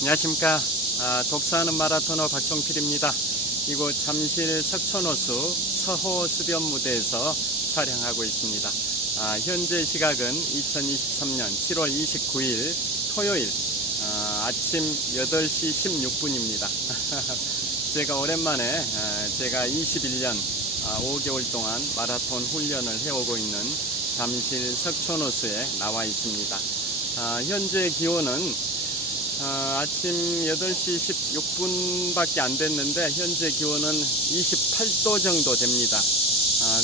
안녕하십니까. 독서하는 마라토너 박종필입니다. 이곳 잠실 석촌호수 서호 수변무대에서 촬영하고 있습니다. 현재 시각은 2023년 7월 29일 토요일 아침 8시 16분입니다. 제가 오랜만에 제가 21년 5개월 동안 마라톤 훈련을 해오고 있는 잠실 석촌호수에 나와 있습니다. 현재 기온은 아침 8시 16분밖에 안 됐는데 현재 기온은 28도 정도 됩니다.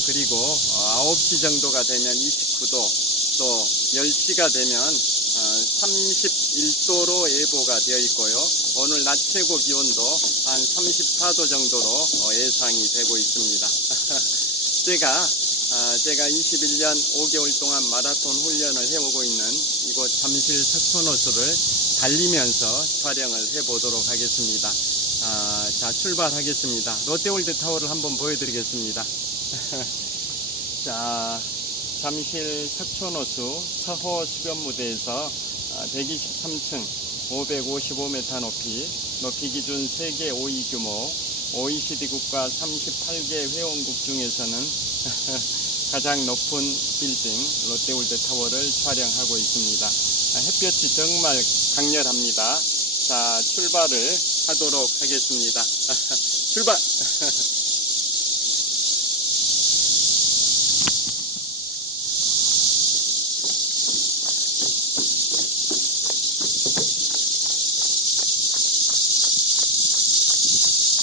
그리고 9시 정도가 되면 29도, 또 10시가 되면 31도로 예보가 되어 있고요. 오늘 낮 최고 기온도 한 34도 정도로 예상이 되고 있습니다. 제가 21년 5개월 동안 마라톤 훈련을 해오고 있는 이곳 잠실 석촌호수를 달리면서 촬영을 해보도록 하겠습니다. 자, 출발하겠습니다. 롯데월드 타워를 한번 보여드리겠습니다. 자, 잠실 석촌호수 서호 수변무대에서 123층 555m 높이 기준 세계 5위 규모 OECD 국가 38개 회원국 중에서는 가장 높은 빌딩 롯데월드 타워를 촬영하고 있습니다. 햇볕이 정말 강렬합니다. 자, 출발을 하도록 하겠습니다. 출발!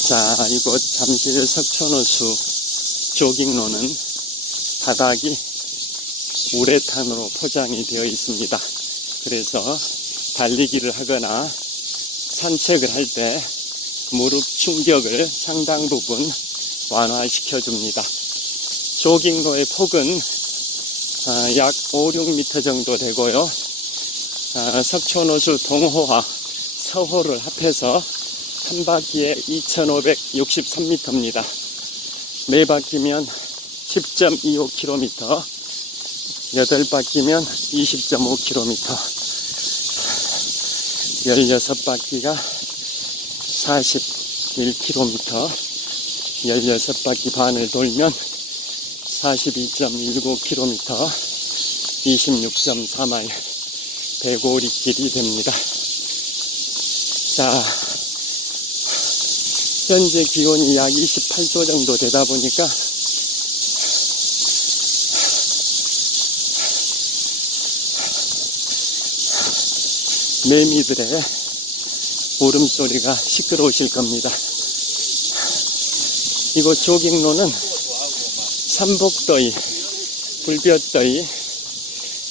자, 이곳 잠실 석촌호수 조깅로는 바닥이 우레탄으로 포장이 되어 있습니다. 그래서 달리기를 하거나 산책을 할 때 무릎 충격을 상당 부분 완화시켜 줍니다. 조깅로의 폭은 약 5, 6m 정도 되고요. 석촌호수 동호와 서호를 합해서 한 바퀴에 2563m입니다. 네 바퀴면 10.25km, 8바퀴면 20.5km, 16바퀴가 41km, 16바퀴 반을 돌면 42.19km, 26.4마일, 105리 길이 됩니다. 자, 현재 기온이 약 28도 정도 되다 보니까 매미들의 울음소리가 시끄러우실 겁니다. 이곳 조깅로는 삼복더위, 불볕더위,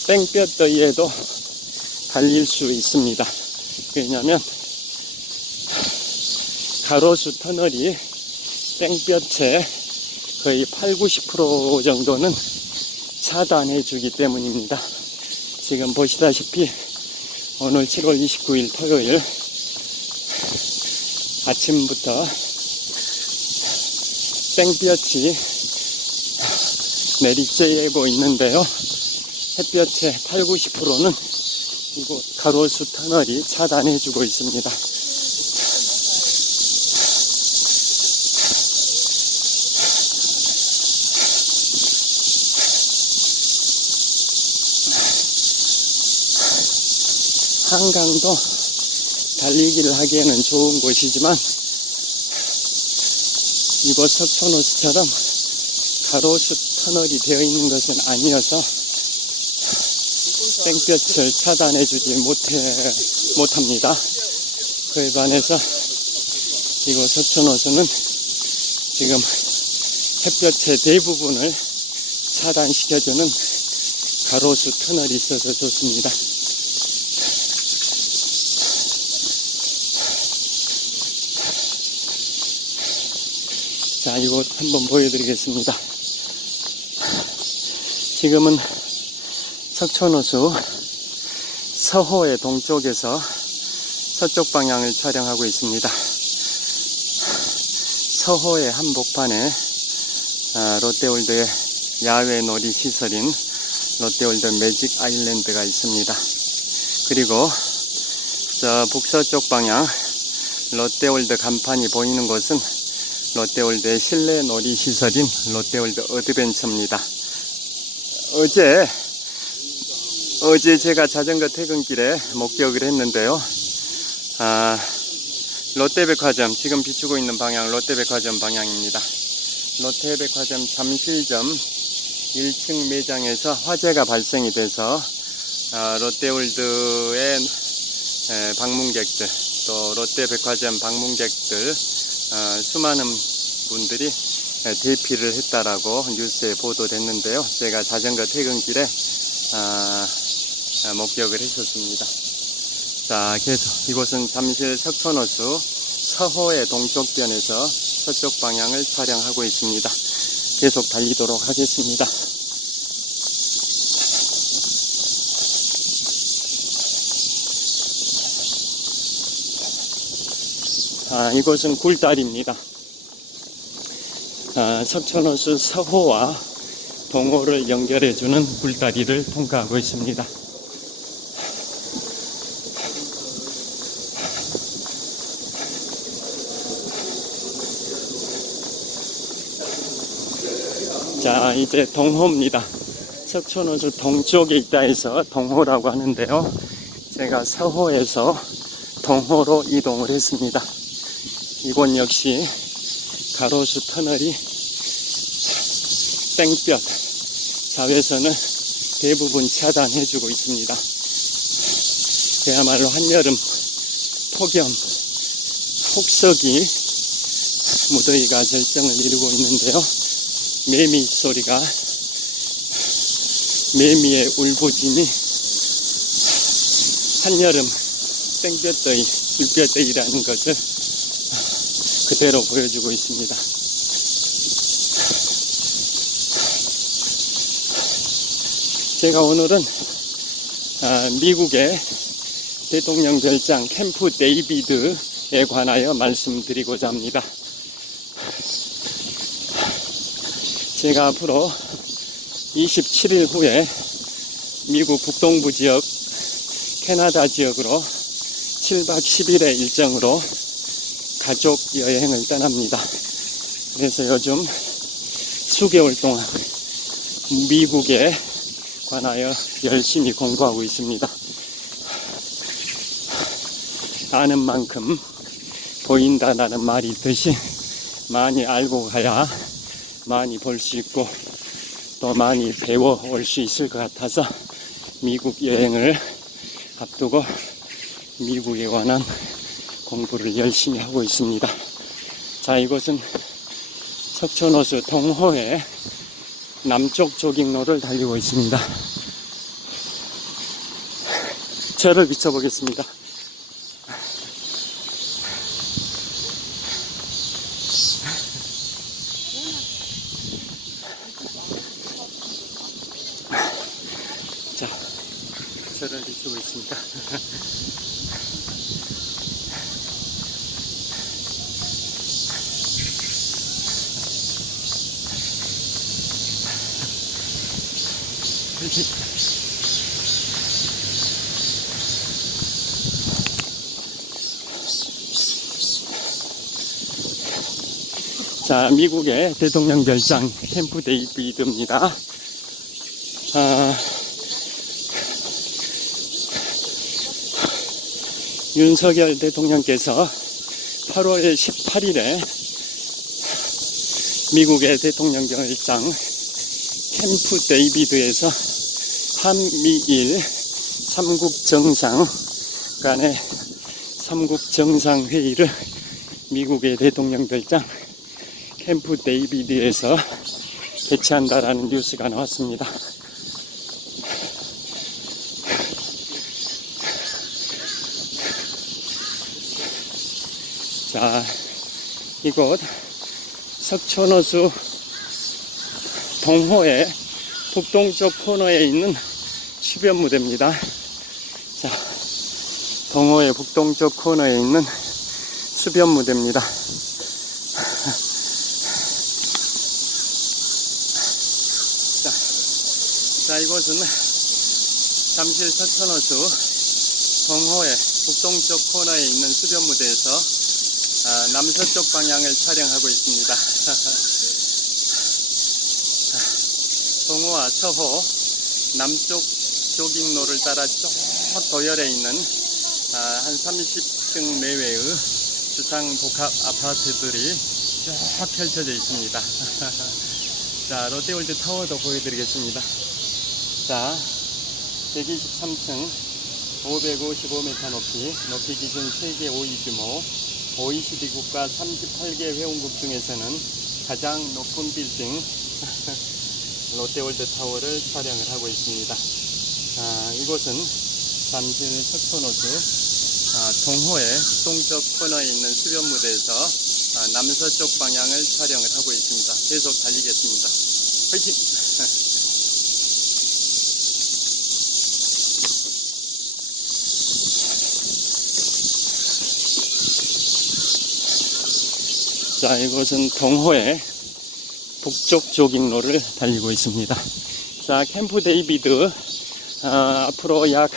땡볕더위에도 달릴 수 있습니다. 왜냐하면 가로수 터널이 땡볕에 거의 80~90% 정도는 차단해 주기 때문입니다. 지금 보시다시피 오늘 7월 29일 토요일 아침부터 땡볕이 내리쬐고 있는데요. 햇볕의 80~90%는 이곳 가로수 터널이 차단해 주고 있습니다. 한강도 달리기를 하기에는 좋은 곳이지만 이곳 석촌호수처럼 가로수 터널이 되어 있는 것은 아니어서 땡볕을 차단해주지 못합니다. 그에 반해서 이곳 석촌호수는 지금 햇볕의 대부분을 차단시켜주는 가로수 터널이 있어서 좋습니다. 자, 이곳 한번 보여드리겠습니다. 지금은 석촌호수 서호의 동쪽에서 서쪽 방향을 촬영하고 있습니다. 서호의 한복판에 롯데월드의 야외 놀이시설인 롯데월드 매직 아일랜드가 있습니다. 그리고 저 북서쪽 방향 롯데월드 간판이 보이는 곳은 롯데월드의 실내 놀이시설인 롯데월드 어드벤처입니다. 어제 제가 자전거 퇴근길에 목격을 했는데요. 롯데백화점, 지금 비추고 있는 방향 롯데백화점 방향입니다. 롯데백화점 잠실점 1층 매장에서 화재가 발생이 돼서 롯데월드의 방문객들, 또 롯데백화점 방문객들 수많은 분들이 대피를 했다라고 뉴스에 보도됐는데요. 제가 자전거 퇴근길에 목격을 했었습니다. 자, 계속 이곳은 잠실 석촌호수 서호의 동쪽변에서 서쪽 방향을 촬영하고 있습니다. 계속 달리도록 하겠습니다. 이곳은 굴다리입니다. 석촌호수 서호와 동호를 연결해주는 굴다리를 통과하고 있습니다. 자, 이제 동호입니다. 석촌호수 동쪽에 있다 해서 동호라고 하는데요. 제가 서호에서 동호로 이동을 했습니다. 이곳 역시 가로수 터널이 땡볕, 자외선을 대부분 차단해주고 있습니다. 그야말로 한여름 폭염, 폭석이 무더위가 절정을 이루고 있는데요. 매미 소리가, 매미의 울부짖음이 한여름 땡볕더위, 불볕더위라는 것을 그대로 보여주고 있습니다. 제가 오늘은 미국의 대통령 별장 캠프 데이비드에 관하여 말씀드리고자 합니다. 제가 앞으로 27일 후에 미국 북동부 지역, 캐나다 지역으로 7박 10일의 일정으로 가족 여행을 떠납니다. 그래서 요즘 수개월 동안 미국에 관하여 열심히 공부하고 있습니다. 아는 만큼 보인다라는 말이 있듯이 많이 알고 가야 많이 볼 수 있고 또 많이 배워 올 수 있을 것 같아서 미국 여행을 앞두고 미국에 관한 공부를 열심히 하고 있습니다. 자, 이곳은 석촌호수 동호의 남쪽 조깅로를 달리고 있습니다. 저를 비춰보겠습니다. 자, 저를 비추고 있습니다. 자, 미국의 대통령 별장 캠프 데이비드입니다. 윤석열 대통령께서 8월 18일에 미국의 대통령 별장 캠프 데이비드에서 한미일 3국 정상 간의 3국 정상회의를 미국의 대통령 별장 캠프 데이비드에서 개최한다라는 뉴스가 나왔습니다. 자, 이곳 석촌호수 동호의 북동쪽 코너에 있는 수변무대입니다. 자, 동호의 북동쪽 코너에 있는 수변무대입니다. 자, 이곳은 잠실 석촌호수 동호의 북동쪽 코너에 있는 수변무대에서 남서쪽 방향을 촬영하고 있습니다. 동호와 서호 남쪽 조깅로를 따라 쭉 도열해 있는 한 30층 내외의 주상 복합 아파트들이 쭉 펼쳐져 있습니다. 자, 롯데월드 타워도 보여드리겠습니다. 자, 123층 555m 높이 기준 세계 5위 규모 OECD 국가 38개 회원국 중에서는 가장 높은 빌딩 롯데월드 타워를 촬영을 하고 있습니다. 이곳은 잠실 석촌호수 동호의 동쪽 코너에 있는 수변무대에서 남서쪽 방향을 촬영을 하고 있습니다. 계속 달리겠습니다. 화이팅! 자, 이곳은 동호의 북쪽 조깅로를 달리고 있습니다. 자, 캠프 데이비드 앞으로 약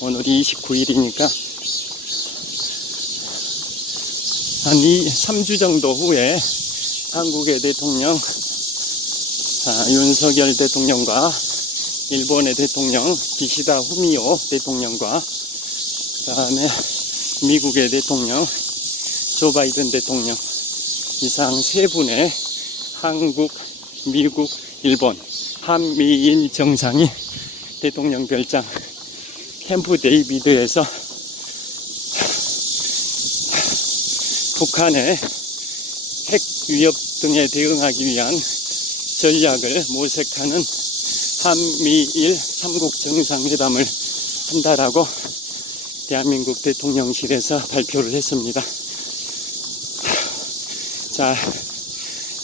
오늘이 29일이니까 한 3주 정도 후에 한국의 대통령 윤석열 대통령과 일본의 대통령 기시다 후미오 대통령과 그 다음에 미국의 대통령 조 바이든 대통령 이상 세 분의 한국, 미국, 일본, 한미일 정상이 대통령 별장 캠프 데이비드에서 북한의 핵 위협 등에 대응하기 위한 전략을 모색하는 한미일 3국 정상회담을 한다라고 대한민국 대통령실에서 발표를 했습니다. 자,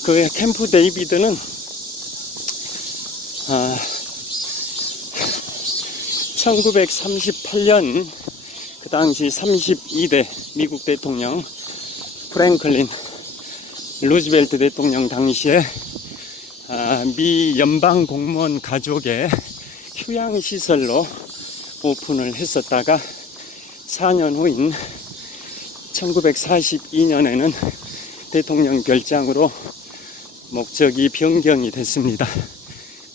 그 캠프 데이비드는 1938년 그 당시 32대 미국 대통령 프랭클린 루즈벨트 대통령 당시에 미 연방 공무원 가족의 휴양시설로 오픈을 했었다가 4년 후인 1942년에는 대통령 별장으로 목적이 변경이 됐습니다.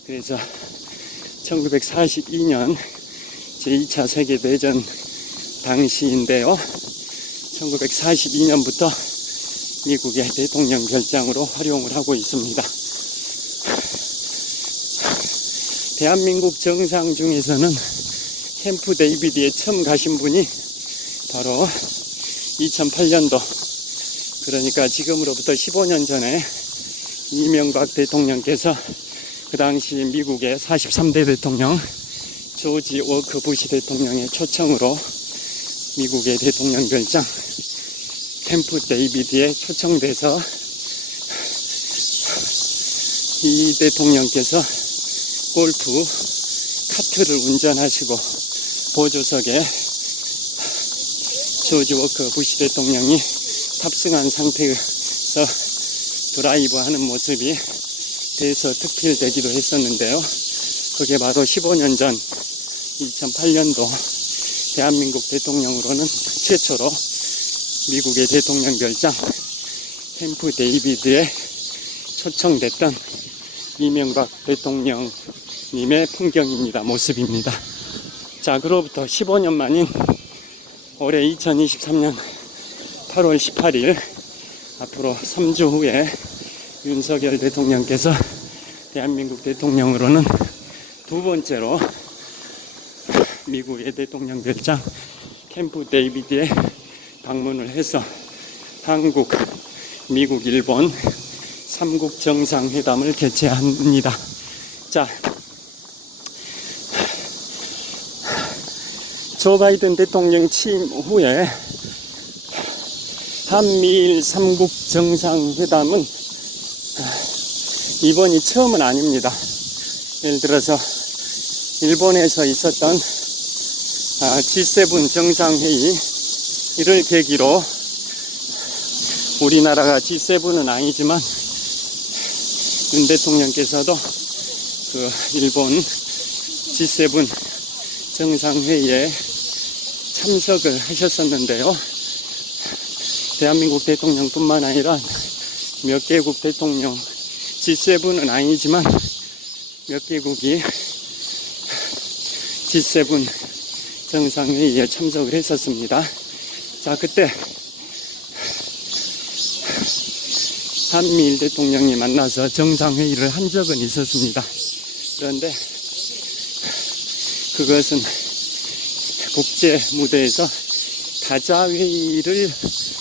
그래서 1942년 제2차 세계대전 당시인데요. 1942년부터 미국의 대통령 별장으로 활용을 하고 있습니다. 대한민국 정상 중에서는 캠프 데이비드에 처음 가신 분이 바로 2008년도 그러니까 지금으로부터 15년 전에 이명박 대통령께서 그 당시 미국의 43대 대통령 조지 워커 부시 대통령의 초청으로 미국의 대통령 별장 캠프 데이비드에 초청돼서 이 대통령께서 골프 카트를 운전하시고 보조석에 조지 워커 부시 대통령이 탑승한 상태에서 드라이브하는 모습이 대서특필되기도 했었는데요. 그게 바로 15년 전 2008년도 대한민국 대통령으로는 최초로 미국의 대통령 별장 캠프 데이비드에 초청됐던 이명박 대통령님의 풍경입니다. 모습입니다. 자, 그로부터 15년 만인 올해 2023년 8월 18일 앞으로 3주 후에 윤석열 대통령께서 대한민국 대통령으로는 두 번째로 미국의 대통령 별장 캠프 데이비드에 방문을 해서 한국, 미국, 일본 3국 정상회담을 개최합니다. 자, 조 바이든 대통령 취임 후에 한미일 3국 정상회담은 이번이 처음은 아닙니다. 예를 들어서 일본에서 있었던 G7 정상회의 이를 계기로 우리나라가 G7은 아니지만 윤 대통령께서도 그 일본 G7 정상회의에 참석을 하셨었는데요. 대한민국 대통령뿐만 아니라 몇 개국 대통령, G7은 아니지만 몇 개국이 G7 정상회의에 참석을 했었습니다. 자, 그때 한미일 대통령이 만나서 정상회의를 한 적은 있었습니다. 그런데 그것은 국제 무대에서 다자회의를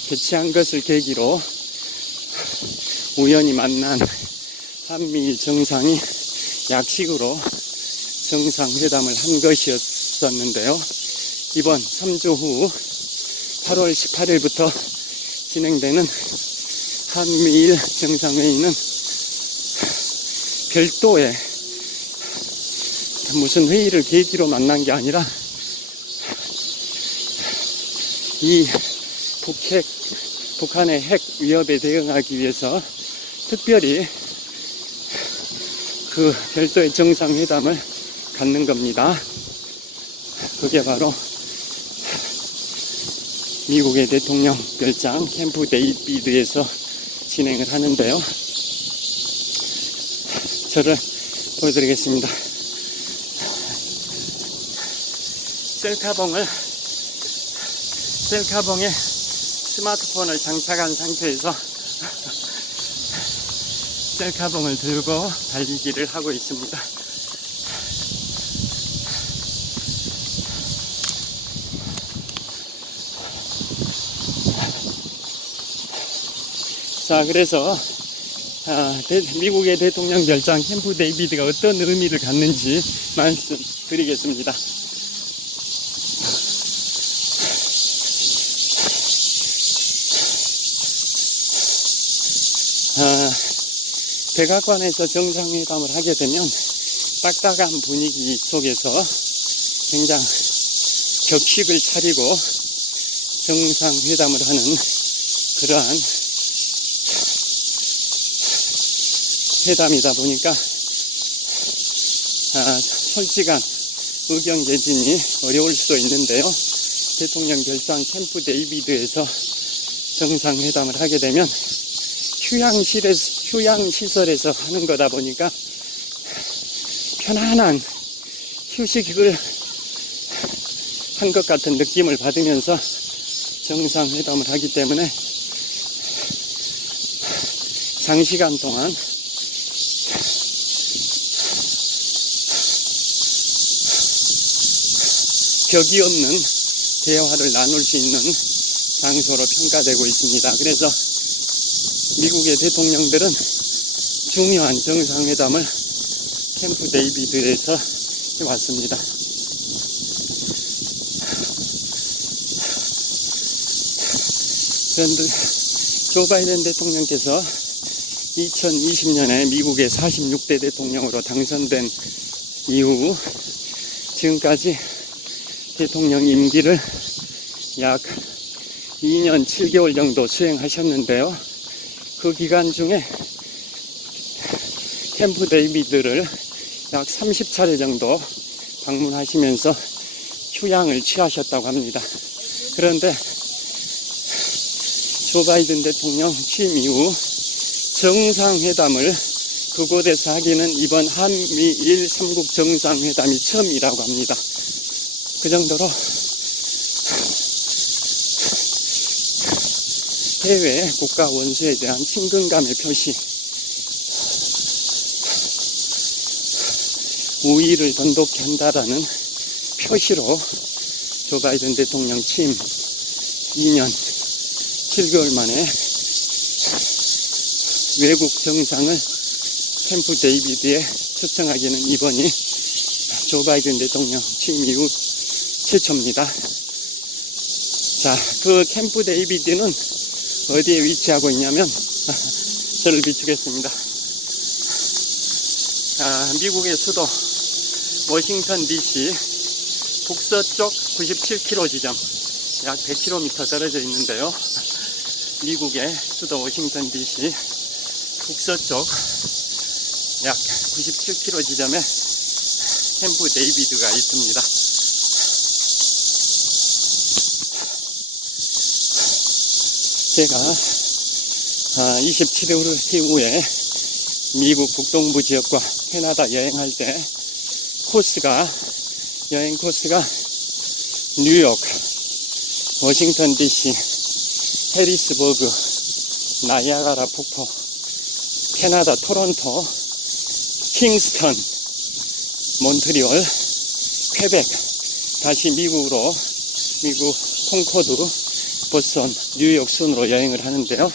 개최한 것을 계기로 우연히 만난 한미일 정상이 약식으로 정상회담을 한 것이었었는데요. 이번 3주 후 8월 18일부터 진행되는 한미일 정상회의는 별도의 무슨 회의를 계기로 만난 게 아니라 이 북한의 핵 위협에 대응하기 위해서 특별히 그 별도의 정상회담을 갖는 겁니다. 그게 바로 미국의 대통령 별장 캠프 데이비드에서 진행을 하는데요. 저를 보여드리겠습니다. 셀카봉에 스마트폰을 장착한 상태에서 셀카봉을 들고 달리기를 하고 있습니다. 자, 그래서 미국의 대통령 별장 캠프 데이비드가 어떤 의미를 갖는지 말씀드리겠습니다. 백악관에서 정상회담을 하게 되면 딱딱한 분위기 속에서 굉장히 격식을 차리고 정상회담을 하는 그러한 회담이다 보니까 솔직한 의견 개진이 어려울 수도 있는데요. 대통령 별장 캠프 데이비드에서 정상회담을 하게 되면 휴양시설에서 하는 거다 보니까 편안한 휴식을 한 것 같은 느낌을 받으면서 정상회담을 하기 때문에 장시간 동안 벽이 없는 대화를 나눌 수 있는 장소로 평가되고 있습니다. 그래서 미국의 대통령들은 중요한 정상회담을 캠프 데이비드에서 해왔습니다. 그런데 조 바이든 대통령께서 2020년에 미국의 46대 대통령으로 당선된 이후 지금까지 대통령 임기를 약 2년 7개월 정도 수행하셨는데요. 그 기간 중에 캠프 데이비드를 약 30차례 정도 방문하시면서 휴양을 취하셨다고 합니다. 그런데 조 바이든 대통령 취임 이후 정상회담을 그곳에서 하기는 이번 한미일 3국 정상회담이 처음이라고 합니다. 그 정도로 해외 국가 원수에 대한 친근감의 표시, 우위를 돈독히 한다라는 표시로 조 바이든 대통령 취임 2년 7개월 만에 외국 정상을 캠프 데이비드에 초청하기는 이번이 조 바이든 대통령 취임 이후 최초입니다. 자, 그 캠프 데이비드는 어디에 위치하고 있냐면 저를 비추겠습니다. 미국의 수도 워싱턴 DC 북서쪽 97km 지점, 약 100km 떨어져 있는데요. 미국의 수도 워싱턴 DC 북서쪽 약 97km 지점에 캠프 데이비드가 있습니다. 제가 27일 이후에 미국 북동부 지역과 캐나다 여행할 때 여행 코스가 뉴욕, 워싱턴 DC, 해리스버그, 나이아가라 폭포, 캐나다 토론토, 킹스턴, 몬트리올, 퀘벡, 다시 미국 콩코드, 보스턴, 뉴욕 순으로 여행을 하는데요.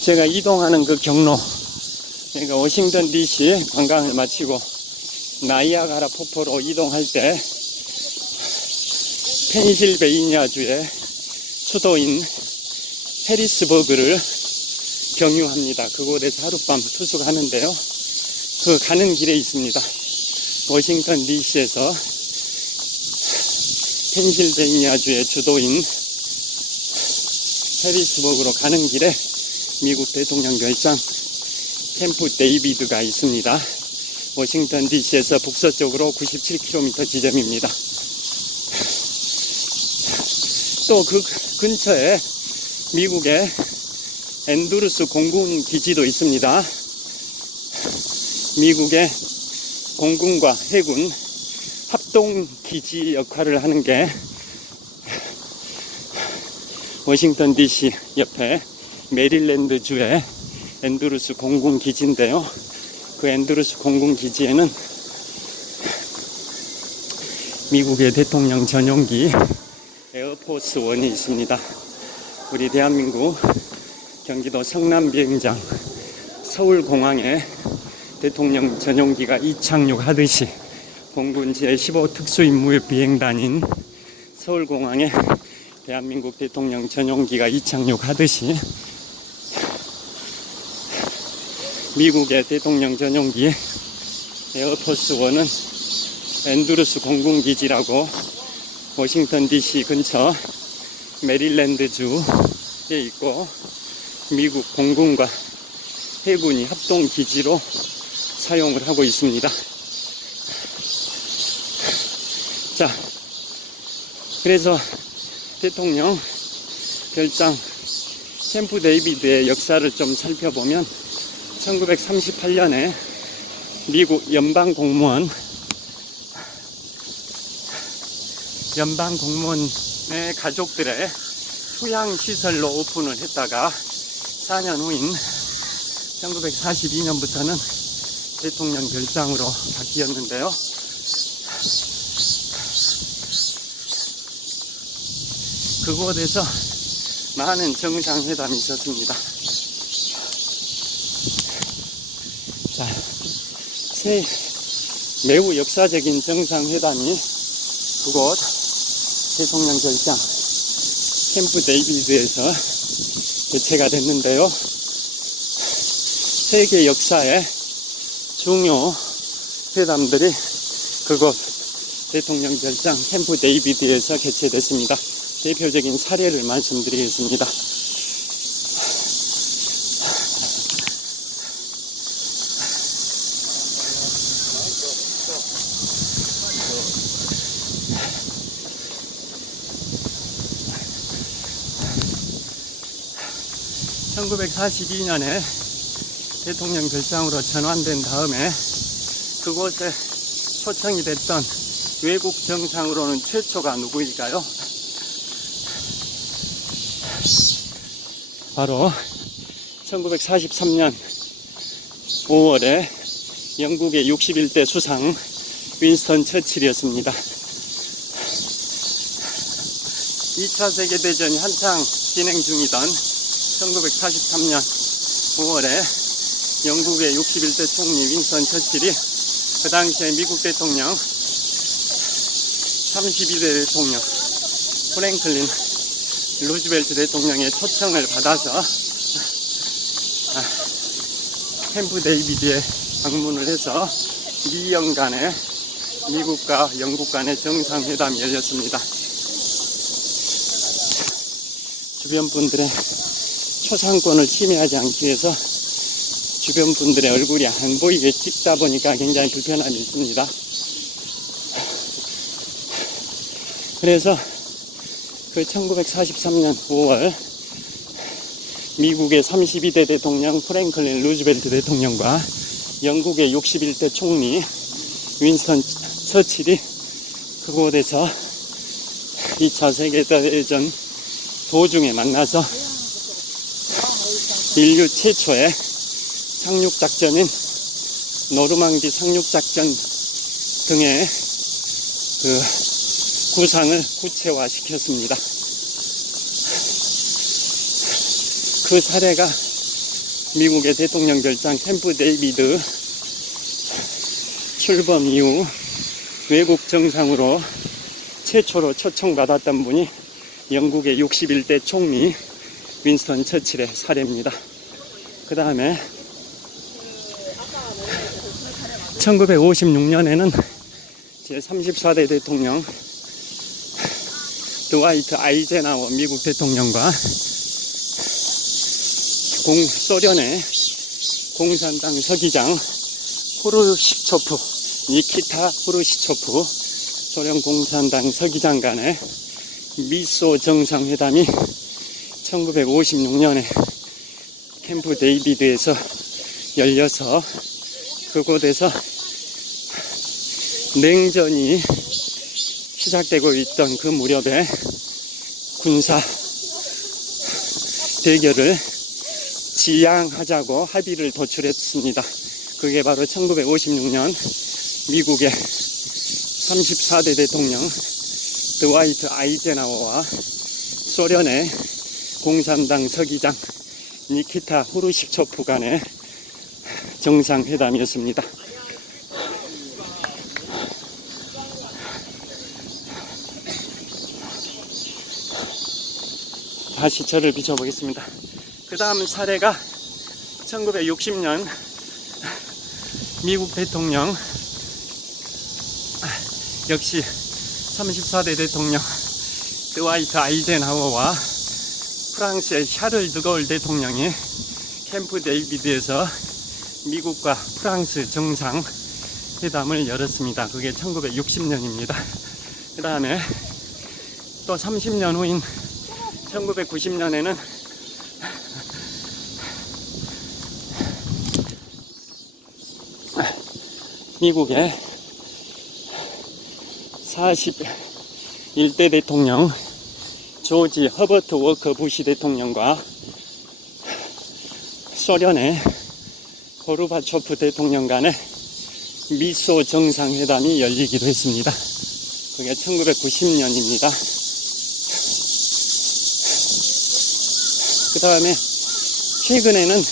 제가 이동하는 그 경로, 그러니까 워싱턴 DC 관광을 마치고 나이아가라 폭포로 이동할 때 펜실베이니아주의 수도인 해리스버그를 경유합니다. 그곳에서 하룻밤 투숙하는데요. 그 가는 길에 있습니다. 워싱턴 DC에서 펜실베이니아주의 주도인 해리스버그로 가는 길에 미국 대통령 별장 캠프 데이비드가 있습니다. 워싱턴 DC에서 북서쪽으로 97km 지점입니다. 또 그 근처에 미국의 앤드루스 공군 기지도 있습니다. 미국의 공군과 해군 합동 기지 역할을 하는 게 워싱턴 DC 옆에 메릴랜드 주의 앤드루스 공군 기지인데요. 그 앤드루스 공군 기지에는 미국의 대통령 전용기 에어포스 1이 있습니다. 우리 대한민국 경기도 성남 비행장 서울공항에 대통령 전용기가 이착륙하듯이 공군 제15 특수임무 비행단인 서울공항에 대한민국 대통령 전용기가 이착륙하듯이 미국의 대통령 전용기 에어포스 1은 앤드루스 공군기지라고 워싱턴 DC 근처 메릴랜드주에 있고 미국 공군과 해군이 합동기지로 사용을 하고 있습니다. 자, 그래서 대통령 별장 캠프 데이비드의 역사를 좀 살펴보면 1938년에 미국 연방공무원의 가족들의 휴양시설로 오픈을 했다가 4년 후인 1942년부터는 대통령 별장으로 바뀌었는데요. 그곳에서 많은 정상회담이 있었습니다. 자, 매우 역사적인 정상회담이 그곳 대통령 별장 캠프 데이비드에서 개최가 됐는데요. 세계 역사의 중요 회담들이 그곳 대통령 별장 캠프 데이비드에서 개최됐습니다. 대표적인 사례를 말씀드리겠습니다. (1942년에) 대통령 별장으로 전환된 다음에 그곳에 초청이 됐던 외국 정상으로는 최초가 누구일까요? 바로 1943년 5월에 영국의 61대 수상 윈스턴 처칠이었습니다. 2차 세계대전이 한창 진행 중이던 1943년 5월에 영국의 61대 총리 윈스턴 처칠이 그 당시에 미국 대통령 32대 대통령 프랭클린 루즈벨트 대통령의 초청을 받아서 캠프 데이비드에 방문을 해서 2년간의 미국과 영국 간의 정상회담이 열렸습니다. 주변 분들의 초상권을 침해하지 않기 위해서 주변 분들의 얼굴이 안 보이게 찍다 보니까 굉장히 불편함이 있습니다. 그래서 그 1943년 5월 미국의 32대 대통령 프랭클린 루즈벨트 대통령과 영국의 61대 총리 윈스턴 처칠이 그곳에서 2차 세계대전 도중에 만나서 인류 최초의 상륙작전인 노르망디 상륙작전 등의 그 구상을 구체화시켰습니다. 그 사례가 미국의 대통령 별장 캠프 데이비드 출범 이후 외국 정상으로 최초로 초청받았던 분이 영국의 61대 총리 윈스턴 처칠의 사례입니다. 그 다음에 1956년에는 제34대 대통령 드와이트 아이젠하워 미국 대통령과 소련의 공산당 서기장 후르시초프, 니키타 후르시초프 소련 공산당 서기장 간의 미소 정상회담이 1956년에 캠프 데이비드에서 열려서 그곳에서 냉전이 시작되고 있던 그 무렵에 군사 대결을 지양하자고 합의를 도출했습니다. 그게 바로 1956년 미국의 34대 대통령 드와이트 아이젠하워와 소련의 공산당 서기장 니키타 후르시초프 간의 정상회담이었습니다. 다시 저를 비춰보겠습니다. 그 다음 사례가 1960년 미국 대통령 역시 34대 대통령 드와이트 아이젠하워와 프랑스의 샤를 드골 대통령이 캠프 데이비드에서 미국과 프랑스 정상회담을 열었습니다. 그게 1960년입니다. 그 다음에 또 30년 후인 1990년에는 미국의 41대 대통령 조지 허버트 워커 부시 대통령과 소련의 고르바초프 대통령 간의 미소 정상회담이 열리기도 했습니다. 그게 1990년입니다. 그 다음에 최근에는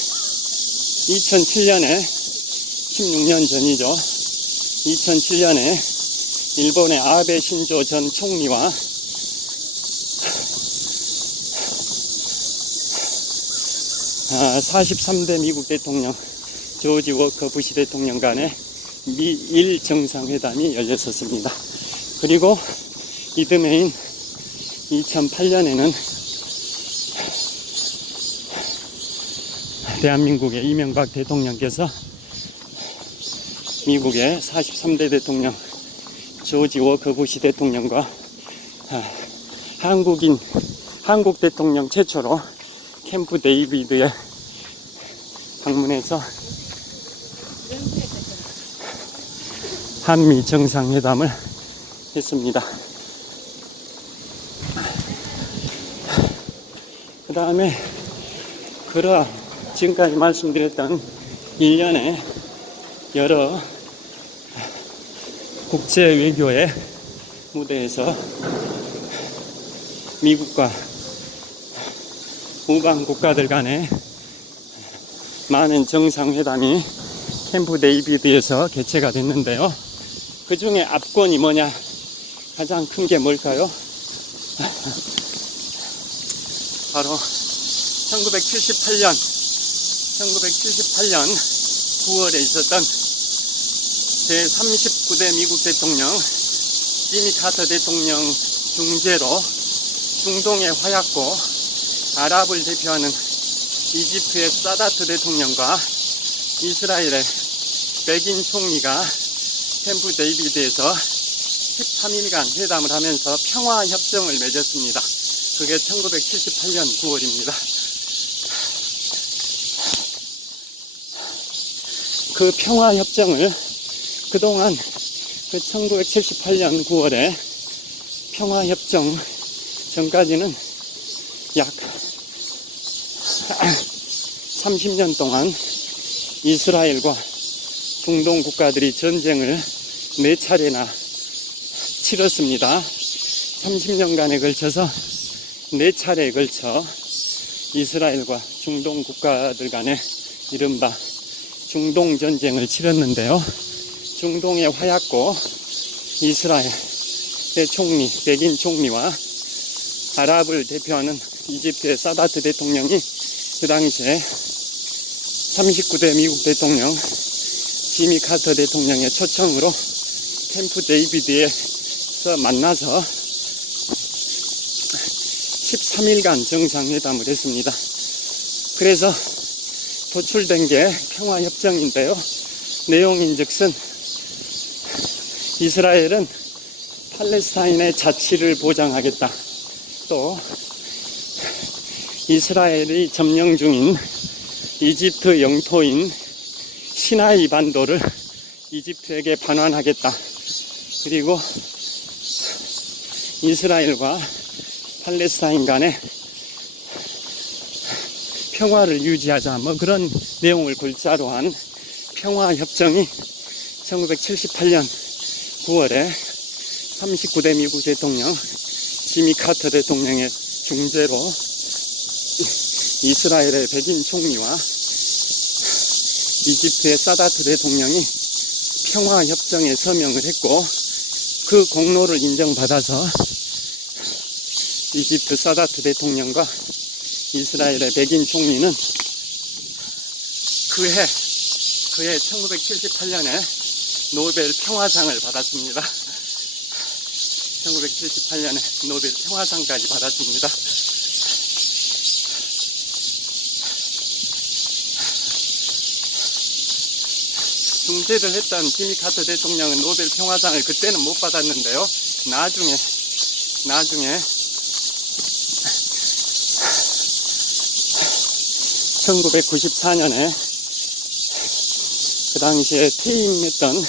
2007년에 16년 전이죠. 2007년에 일본의 아베 신조 전 총리와 아, 43대 미국 대통령 조지 워커 부시 대통령 간의 미일 정상회담이 열렸었습니다. 그리고 이듬해인 2008년에는 대한민국의 이명박 대통령께서 미국의 43대 대통령 조지 워커 부시 대통령과 한국 대통령 최초로 캠프 데이비드에 방문해서 한미 정상회담을 했습니다. 그 다음에 지금까지 말씀드렸던 일련의 여러 국제 외교의 무대에서 미국과 우방 국가들 간의 많은 정상회담이 캠프 데이비드에서 개최가 됐는데요. 그 중에 압권이 뭐냐? 가장 큰 게 뭘까요? 바로 1978년 9월에 있었던 제39대 미국 대통령 지미 카터 대통령 중재로 중동의 화약고 아랍을 대표하는 이집트의 사다트 대통령과 이스라엘의 백인 총리가 캠프 데이비드에서 13일간 회담을 하면서 평화협정을 맺었습니다. 그게 1978년 9월입니다. 그 평화협정을 그동안 그 1978년 9월에 평화협정 전까지는 약 30년 동안 이스라엘과 중동 국가들이 전쟁을 4차례나 치렀습니다. 30년간에 걸쳐서 4차례에 걸쳐 이스라엘과 중동 국가들 간에 이른바 중동 전쟁을 치렀는데요. 중동의 화약고 이스라엘의 총리, 백인 총리와 아랍을 대표하는 이집트의 사다트 대통령이 그 당시에 39대 미국 대통령 지미 카터 대통령의 초청으로 캠프 데이비드에서 만나서 13일간 정상회담을 했습니다. 그래서 도출된 게 평화협정인데요. 내용인즉슨 이스라엘은 팔레스타인의 자치를 보장하겠다. 또 이스라엘이 점령 중인 이집트 영토인 시나이 반도를 이집트에게 반환하겠다. 그리고 이스라엘과 팔레스타인 간에 평화를 유지하자, 뭐 그런 내용을 골자로 한 평화협정이 1978년 9월에 39대 미국 대통령 지미 카터 대통령의 중재로 이스라엘의 백인 총리와 이집트의 사다트 대통령이 평화협정에 서명을 했고, 그 공로를 인정받아서 이집트 사다트 대통령과 이스라엘의 백인 총리는 그해 1978년에 노벨 평화상을 받았습니다. 1978년에 노벨 평화상까지 받았습니다. 중재를 했던 지미 카터 대통령은 노벨 평화상을 그때는 못 받았는데요. 나중에 1994년에 그 당시에 퇴임했던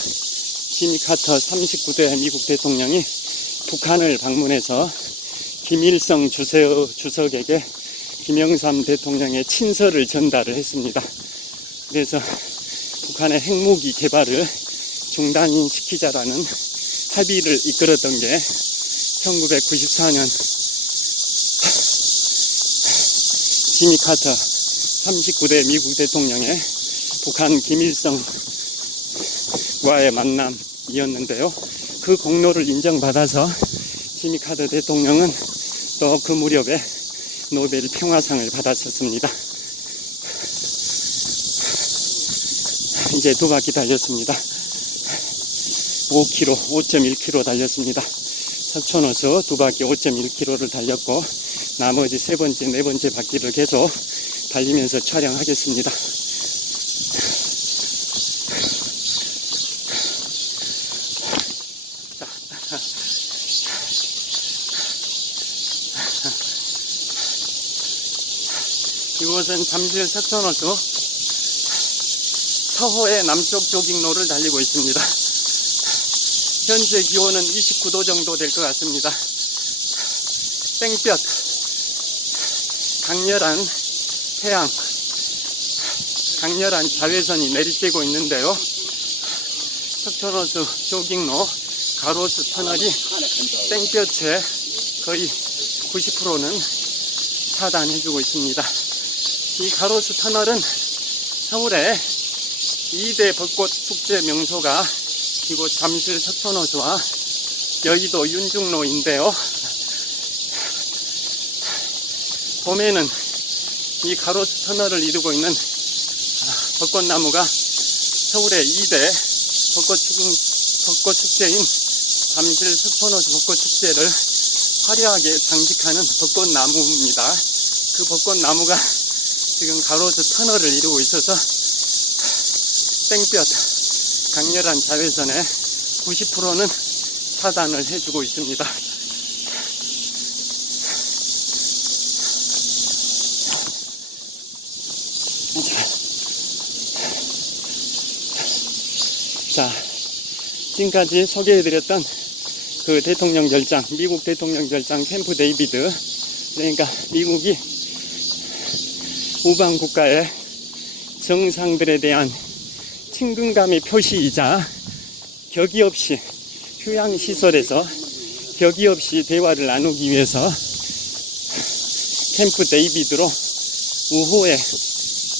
지미 카터 39대 미국 대통령이 북한을 방문해서 김일성 주석에게 김영삼 대통령의 친서를 전달을 했습니다. 그래서 북한의 핵무기 개발을 중단시키자라는 합의를 이끌었던 게 1994년 지미 카터 39대 미국 대통령의 북한 김일성과의 만남이었는데요. 그 공로를 인정받아서 지미 카터 대통령은 또 그 무렵에 노벨 평화상을 받았었습니다. 이제 2바퀴 달렸습니다. 5.1km 달렸습니다. 석촌호수 2바퀴 5.1km를 달렸고, 나머지 3번째, 4번째 바퀴를 계속 달리면서 촬영하겠습니다. 자, 이곳은 잠실 석촌호수 서호의 남쪽 조깅로를 달리고 있습니다. 현재 기온은 29도 정도 될 것 같습니다. 땡볕, 강렬한 태양, 강렬한 자외선이 내리쬐고 있는데요. 석촌호수 조깅로 가로수 터널이 땡볕에 거의 90%는 차단해주고 있습니다. 이 가로수 터널은 서울의 2대 벚꽃 축제 명소가 이곳 잠실 석촌호수와 여의도 윤중로인데요. 봄에는 이 가로수 터널을 이루고 있는 벚꽃나무가 서울의 2대 벚꽃 축제인 잠실 석촌호수 벚꽃축제를 화려하게 장식하는 벚꽃나무입니다. 그 벚꽃나무가 지금 가로수 터널을 이루고 있어서 땡볕, 강렬한 자외선에 90%는 차단을 해주고 있습니다. 자, 지금까지 소개해드렸던 그 대통령 별장, 미국 대통령 별장 캠프 데이비드, 그러니까 미국이 우방 국가의 정상들에 대한 친근감의 표시이자 격의 없이 휴양시설에서 격의 없이 대화를 나누기 위해서 캠프 데이비드로 우호의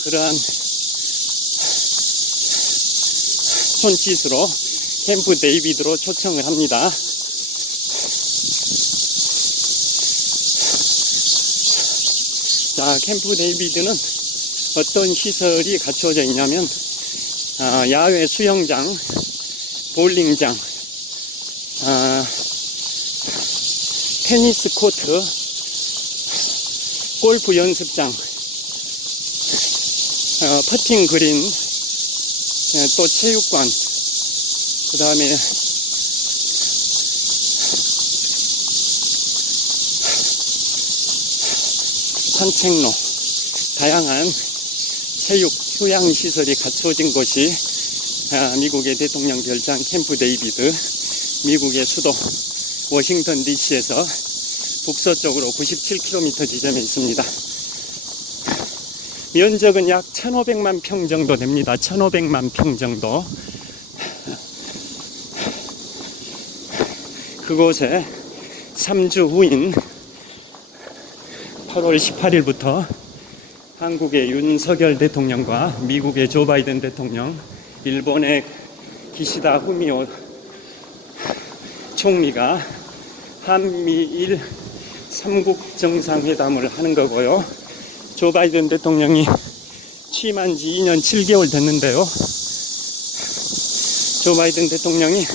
그러한 손짓으로 캠프 데이비드로 초청을 합니다. 자, 캠프 데이비드는 어떤 시설이 갖춰져 있냐면 야외 수영장, 볼링장, 테니스 코트, 골프 연습장, 퍼팅 그린, 또 체육관, 그 다음에 산책로, 다양한 체육 휴양시설이 갖춰진 곳이 미국의 대통령 별장 캠프 데이비드, 미국의 수도 워싱턴 DC에서 북서쪽으로 97km 지점에 있습니다. 면적은 약 1500만 평 정도 됩니다. 1500만 평 정도. 그곳에 3주 후인 8월 18일부터 한국의 윤석열 대통령과 미국의 조 바이든 대통령, 일본의 기시다 후미오 총리가 한미일 3국 정상회담을 하는 거고요. 조 바이든 대통령이 취임한 지 2년 7개월 됐는데요. 조 바이든 대통령이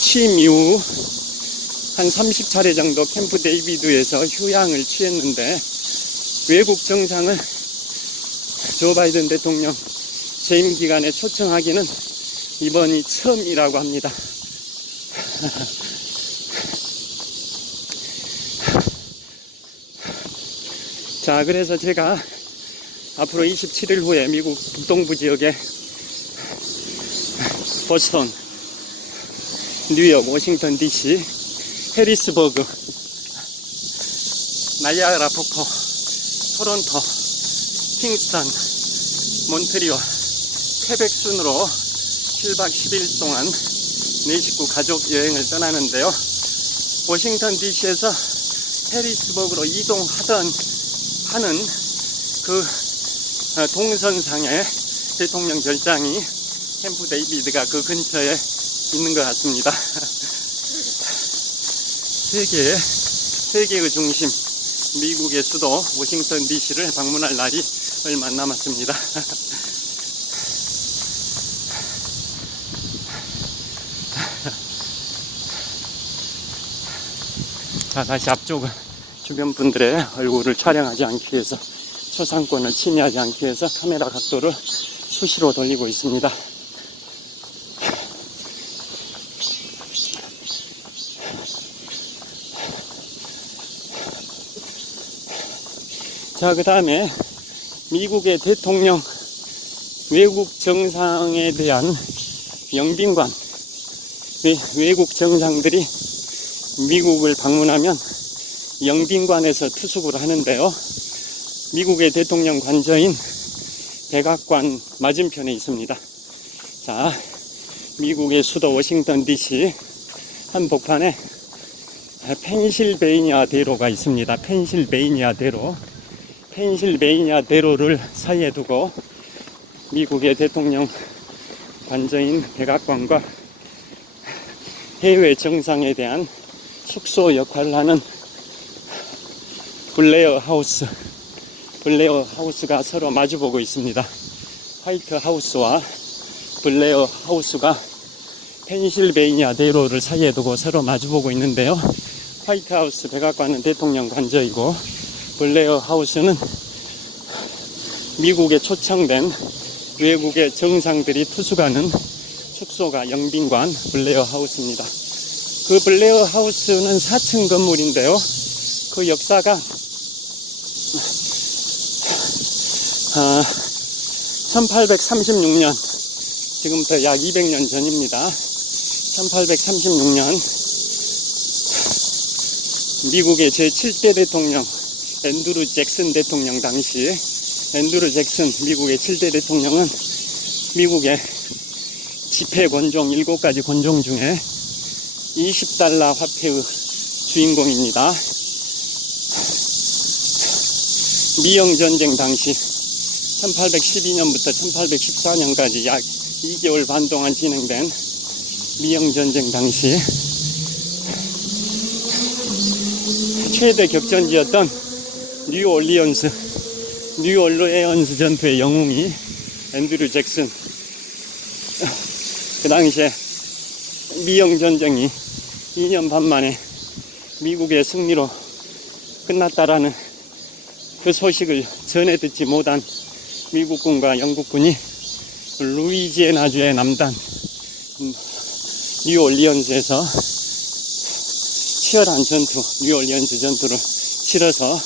취임 이후 한 30차례 정도 캠프 데이비드에서 휴양을 취했는데 외국 정상을 조 바이든 대통령 재임 기간에 초청하기는 이번이 처음이라고 합니다. 자, 그래서 제가 앞으로 27일 후에 미국 북동부 지역에 보스턴, 뉴욕, 워싱턴 DC, 해리스버그, 나이아가라 폭포, 토론토, 킹스턴, 몬트리올, 퀘벡 순으로 7박 10일 동안 내 식구 가족 여행을 떠나는데요. 워싱턴 DC에서 해리스버그로 하는 그 동선상의 대통령 별장이 캠프 데이비드가 그 근처에 있는 것 같습니다. 세계의 중심, 미국의 수도 워싱턴 DC를 방문할 날이 얼마 안 남았습니다. 자, 다시 앞쪽은 주변 분들의 얼굴을 촬영하지 않기 위해서, 초상권을 침해하지 않기 위해서 카메라 각도를 수시로 돌리고 있습니다. 자, 그 다음에 미국의 대통령 외국 정상에 대한 영빈관, 외국 정상들이 미국을 방문하면 영빈관에서 투숙을 하는데요. 미국의 대통령 관저인 백악관 맞은편에 있습니다. 자, 미국의 수도 워싱턴 DC 한복판에 펜실베이니아 대로가 있습니다. 펜실베이니아 대로를 사이에 두고 미국의 대통령 관저인 백악관과 해외 정상에 대한 숙소 역할을 하는 블레어 하우스가 서로 마주보고 있습니다. 화이트 하우스와 블레어 하우스가 펜실베이니아 대로를 사이에 두고 서로 마주보고 있는데요. 화이트 하우스 백악관은 대통령 관저이고, 블레어 하우스는 미국에 초청된 외국의 정상들이 투숙하는 숙소가 영빈관 블레어 하우스입니다. 그 블레어 하우스는 4층 건물인데요. 그 역사가 1836년, 지금부터 약 200년 전입니다. 1836년 미국의 제7대 대통령 앤드루 잭슨 대통령 당시, 앤드루 잭슨 미국의 7대 대통령은 미국의 지폐 권종 7가지 권종 중에 $20 화폐의 주인공입니다. 미영전쟁 당시 1812년부터 1814년까지 약 2개월 반 동안 진행된 미영전쟁 당시 최대 격전지였던 뉴올리언스 전투의 영웅이 앤드류 잭슨, 그 당시에 미영전쟁이 2년 반 만에 미국의 승리로 끝났다라는 그 소식을 전해 듣지 못한 미국군과 영국군이 루이지애나주의 남단 뉴올리언스에서 치열한 전투, 뉴올리언스 전투를 치러서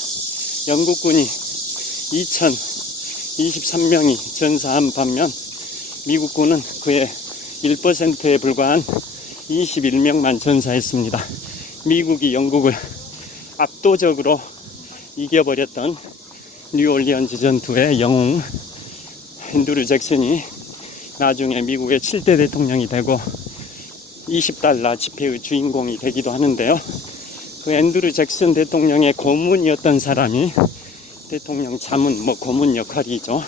영국군이 2023명이 전사한 반면 미국군은 그의 1%에 불과한 21명만 전사했습니다. 미국이 영국을 압도적으로 이겨버렸던 뉴올리언스 전투의 영웅 앤드류 잭슨이 나중에 미국의 7대 대통령이 되고 $20 지폐의 주인공이 되기도 하는데요. 그 앤드류 잭슨 대통령의 고문이었던 사람이, 대통령 자문, 고문 역할이죠.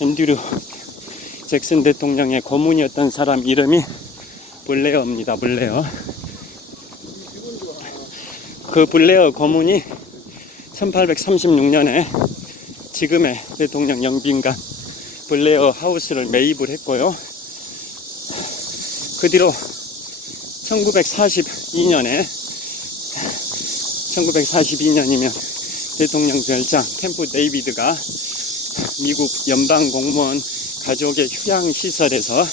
앤드류 잭슨 대통령의 고문이었던 사람 이름이 블레어입니다. 블레어. 그 블레어 고문이 1836년에 지금의 대통령 영빈관 블레어 하우스를 매입을 했고요. 그 뒤로 1942년이면 대통령 별장 캠프 데이비드가 미국 연방 공무원 가족의 휴양시설에서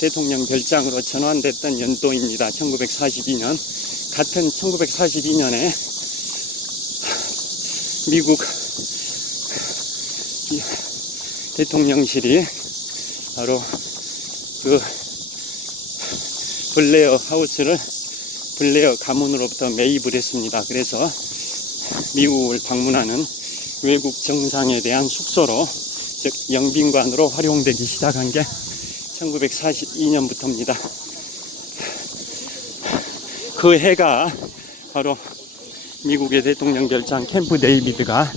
대통령 별장으로 전환됐던 연도입니다. 1942년. 같은 1942년에 미국 대통령실이 바로 그 블레어 하우스를 블레어 가문으로부터 매입을 했습니다. 그래서 미국을 방문하는 외국 정상에 대한 숙소로, 즉 영빈관으로 활용되기 시작한 게 1942년부터입니다. 그 해가 바로 미국의 대통령 별장 캠프 데이비드가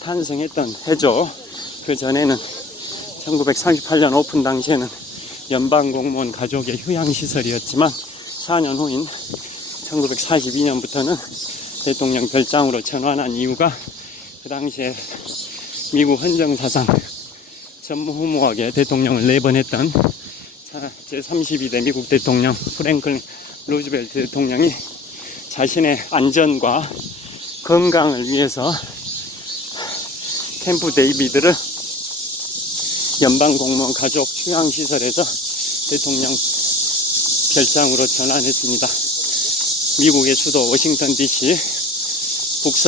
탄생했던 해죠. 그 전에는 1938년 오픈 당시에는 연방공무원 가족의 휴양시설이었지만 4년 후인 1942년부터는 대통령 별장으로 전환한 이유가 그 당시에 미국 헌정사상 전무후무하게 대통령을 4번 했던 제32대 미국 대통령 프랭클린 루즈벨트 대통령이 자신의 안전과 건강을 위해서 캠프 데이비드를 연방공무원 가족 휴양시설에서 대통령 별장으로 전환했습니다. 미국의 수도 워싱턴 DC 북서